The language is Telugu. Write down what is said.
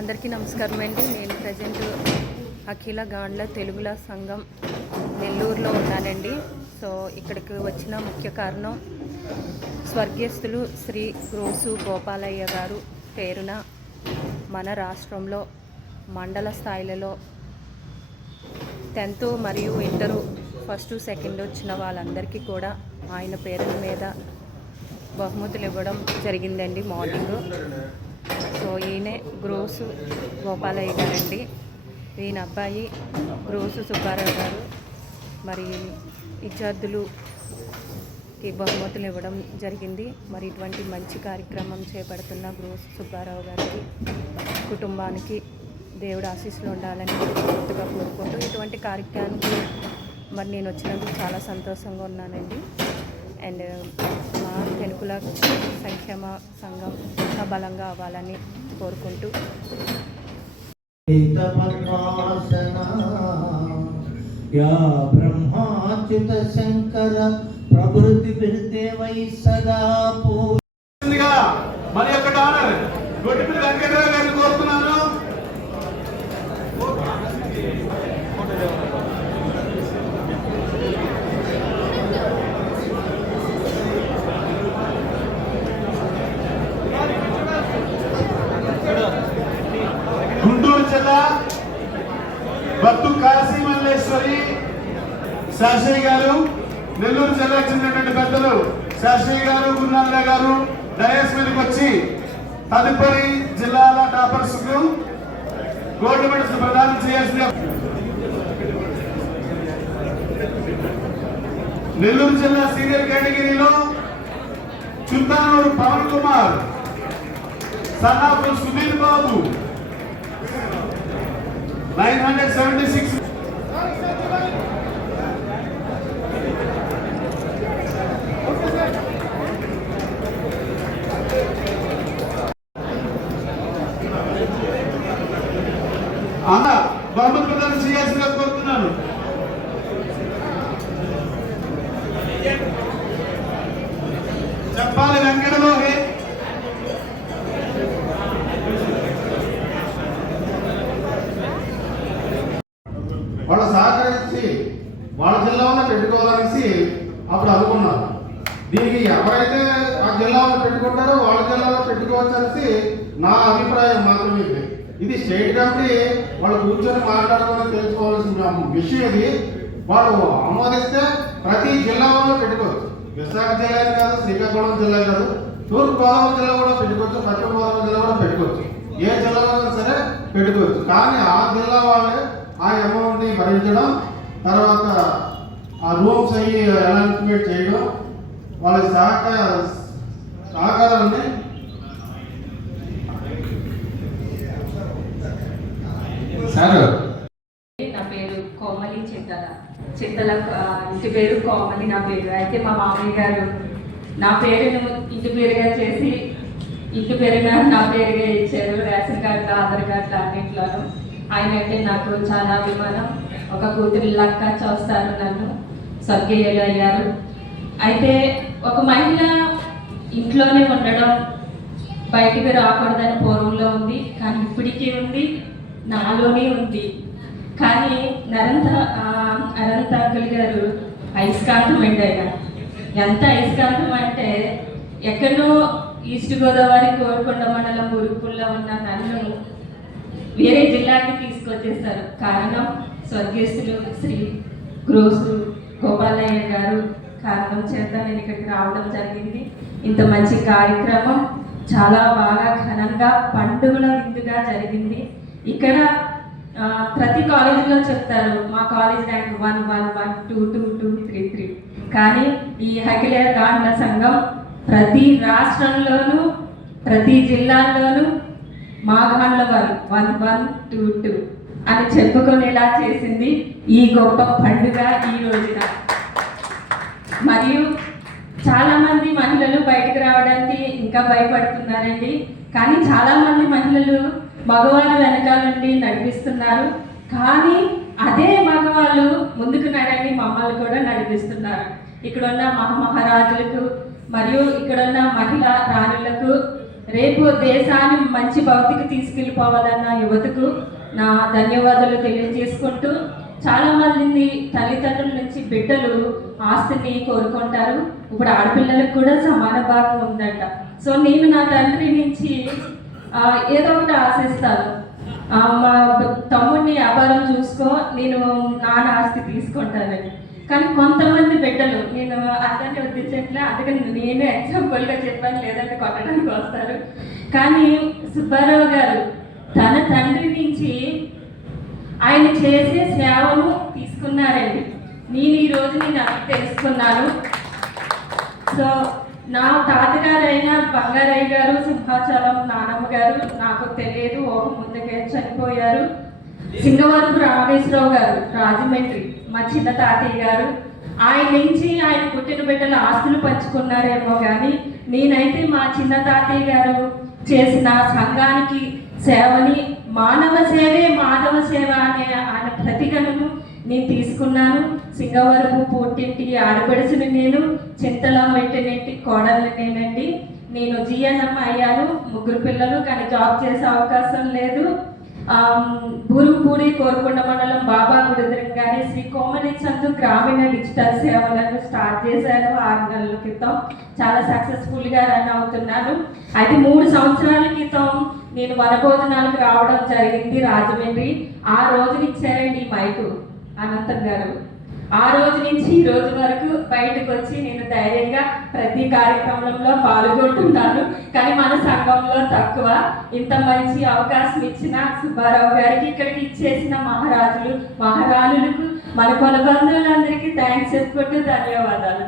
అందరికీ నమస్కారం అండి. నేను ప్రజెంట్ అఖిల గాండ్ల తెలుగుల సంఘం నెల్లూరులో ఉన్నానండి. సో ఇక్కడికి వచ్చిన ముఖ్య కారణం స్వర్గస్థులు శ్రీ గ్రోసు గోపాలయ్య గారు పేరున మన రాష్ట్రంలో మండల స్థాయిలలో 10th మరియు ఇంటరు ఫస్ట్ సెకండ్ వచ్చిన వాళ్ళందరికీ కూడా ఆయన పేరుల మీద బహుమతులు ఇవ్వడం జరిగిందండి మార్నింగ్. సో ఈయనే గ్రోసు గోపాలయ్య గారండి. ఈయన అబ్బాయి గ్రోసు సుబ్బారావు గారు మరి విద్యార్థులుకి బహుమతులు ఇవ్వడం జరిగింది. మరి ఇటువంటి మంచి కార్యక్రమం చేపడుతున్న గ్రోసు సుబ్బారావు గారికి కుటుంబానికి దేవుడు ఆశీస్సులు ఉండాలని పూర్తిగా కోరుకుంటూ ఇటువంటి కార్యక్రమానికి మరి నేను వచ్చినందుకు చాలా సంతోషంగా ఉన్నానండి. అండ్ మా తెనుకుల సంక్షేమ సంఘం ఇంకా బలంగా అవ్వాలని కోరుకుంటూ బ్రహ్మాచ్యుత శంకర ప్రకృతి పెడితే వై సదా మరి యొక్క డానర్ గొడ్డిపల్లి వెంకటరావు గారిని కోరుతున్నాను. గుంటూరు జిల్లా బత్తు కాశీ మల్లేశ్వరి శాస్త్రి గారు, నెల్లూరు జిల్లాకు చెందినటువంటి పెద్దలు శాస్త్రి గారు, గురునాథ గారు డయాస్ మీదకి వచ్చి తదుపరి జిల్లాల టాపర్స్ కు గోల్డ్ మెడల్స్ ప్రదానం చేయాల్సిన నెల్లూరు జిల్లా సీనియర్ కేటగిరీలో చుంతానూరు పవన్ కుమార్, సన్నాపు సుధీర్ బాబు 976. అలా బహుమతి ప్రదానం చేయాల్సిందిగా కోరుతున్నాను. చెప్పాలి వెంకటమోహి వాళ్ళు సహకరించి వాళ్ళ జిల్లాలో పెట్టుకోవాలనేసి అప్పుడు అనుకున్నారు. దీనికి ఎవరైతే ఆ జిల్లాలో పెట్టుకుంటారో వాళ్ళ జిల్లాలో పెట్టుకోవచ్చు అనేసి నా అభిప్రాయం మాత్రమే. ఇది స్టేట్ కమిటీ వాళ్ళు కూర్చొని మాట్లాడుకొని తెలుసుకోవాల్సిన విషయం. ఇది వాళ్ళు ఆమోదిస్తే ప్రతి జిల్లాలో పెట్టుకోవచ్చు. విశాఖ జిల్లా కాదు, శ్రీకాకుళం జిల్లా కాదు, తూర్పు గోదావరి జిల్లా కూడా పెట్టుకోవచ్చు, పశ్చిమ గోదావరి జిల్లా కూడా పెట్టుకోవచ్చు. ఏ జిల్లాలో సరే పెట్టుకోవచ్చు. కానీ ఆ జిల్లా వాళ్ళే ఆ అమౌంట్ని భరించడం, తర్వాత ఆ రూమ్స్ అయ్యి అలాట్మెంట్ చేయడం, వాళ్ళ సహకారాన్ని నా పేరు కోమలి చిత్తల ఇంటి పేరు కోమలి నా పేరు. అయితే మా మామయ్య గారు నా పేరును ఇంటి పేరుగా చేసి ఇంటి పేరున నా పేరుగా ఇచ్చారు. రేషన్ కార్డులు, ఆధార్ కార్డులు అన్నింటిలోనూ. ఆయన అంటే నాకు చాలా అభిమానం. ఒక కూతురు లక్క చూస్తారు నన్ను. స్వర్గీయులు అయ్యారు. అయితే ఒక మహిళ ఇంట్లోనే ఉండడం, బయటికి రాకూడదని పూర్వంలో ఉంది, కానీ ఇప్పటికీ ఉంది, నాలోనే ఉంది. కానీ అనంత అంకుల్ గారు అయస్కాంతం అండి. ఆయన ఎంత అయస్కాంతం అంటే ఎక్కడో ఈస్ట్ గోదావరి కోరుకొండ మండలం మురుపుల్లో ఉన్న నన్ను వేరే జిల్లాకి తీసుకొచ్చేస్తారు. కారణం స్వర్గస్థులు శ్రీ గ్రోసు గోపాలయ్య గారు కారణం చేత నేను ఇక్కడికి రావడం జరిగింది. ఇంత మంచి కార్యక్రమం చాలా బాగా ఘనంగా పండుగల విందుగా జరిగింది. ఇక్కడ ప్రతి కాలేజీలో చెప్తారు మా కాలేజ్ ర్యాంక్ 111, 222, 33. కానీ ఈ అఖిల గాండ్ల సంఘం ప్రతి రాష్ట్రంలోనూ ప్రతి జిల్లాల్లోనూ మా గాండ్ల వారు 1122 అని చెప్పుకునేలా చేసింది ఈ గొప్ప పండుగ ఈ రోజున. మరియు చాలామంది మహిళలు బయటకు రావడానికి ఇంకా భయపడుతున్నారండి. కానీ చాలామంది మహిళలు మగవాళ్ళ వెనకాల నుండి నడిపిస్తున్నారు. కానీ అదే మగవాళ్ళు ముందుకు నడని మమ్మల్ని కూడా నడిపిస్తున్నారు. ఇక్కడ ఉన్న మహామహారాజులకు మరియు ఇక్కడున్న మహిళా రాణులకు రేపు దేశాన్ని మంచి భౌతికి తీసుకెళ్ళిపోవాలన్న యువతకు నా ధన్యవాదాలు తెలియజేసుకుంటూ, చాలా మంది తల్లిదండ్రుల నుంచి బిడ్డలు ఆస్తిని కోరుకుంటారు. ఇప్పుడు ఆడపిల్లలకు కూడా సమాన భాగం ఉందంట. సో నేను నా తండ్రి నుంచి ఏదో ఒకటి ఆశిస్తాను. మా తమ్ముడిని వ్యాపారం చూసుకో, నేను నాన్న ఆస్తి తీసుకుంటానని. కానీ కొంతమంది బిడ్డలు, నేను అందరినీ ఉద్దేశించలే, అందుకని నేను ఎగ్జాంపుల్గా చెప్పాను, లేదంటే కొట్టడానికి వస్తారు. కానీ సుబ్బారావు గారు తన తండ్రి నుంచి ఆయన చేసే సేవను తీసుకున్నారండి. నేను ఈరోజు అది తెలుసుకున్నాను. సో నా తాతగారైన బంగారయ్య గారు, సింహాచలం నానమ్మ గారు నాకు తెలియదు, ఒక ముందుకే చనిపోయారు. సింగవరపు రామేశ్వరరావు గారు రాజమండ్రి మా చిన్న తాతయ్య గారు, ఆయన నుంచి ఆయన పుట్టిన బిడ్డల ఆస్తులు పంచుకున్నారేమో కానీ నేనైతే మా చిన్న తాతయ్య గారు చేసిన సంఘానికి సేవని, మానవ సేవే మాధవ సేవ అనే ఆయన ప్రతిగణను నేను తీసుకున్నాను. సింగవరపు పుట్టింటి ఆడపడుచుని నేను, చింతల మెట్టినెట్టి కోడల్ని నేనండి. నేను జిఎన్ఎం అయ్యాను, 3 పిల్లలు, కానీ జాబ్ చేసే అవకాశం లేదు. బూరుగుపూడి కోరుకొండ మండలం బాబా గుడిద్రంగానే శ్రీ కోమలి చందు గ్రామీణ డిజిటల్ సేవలను స్టార్ట్ చేశాను 6 నెలల క్రితం. చాలా సక్సెస్ఫుల్గా రన్ అవుతున్నాను. అయితే 3 సంవత్సరాల క్రితం నేను వనభోజనాలకు రావడం జరిగింది రాజమండ్రి. ఆ రోజున ఇచ్చారండి మైకు అనంతం గారు. ఆ రోజు నుంచి ఈ రోజు వరకు బయటకు వచ్చి నేను ధైర్యంగా ప్రతి కార్యక్రమంలో పాల్గొంటున్నాను. కానీ మన సంఘంలో తక్కువ. ఇంత మంచి అవకాశం ఇచ్చిన సుబ్బారావు గారికి, ఇక్కడికి ఇచ్చేసిన మహారాజులు మహారాణులకు, మన కొల బంధువులందరికీ థ్యాంక్స్ చెప్పుకుంటూ ధన్యవాదాలు.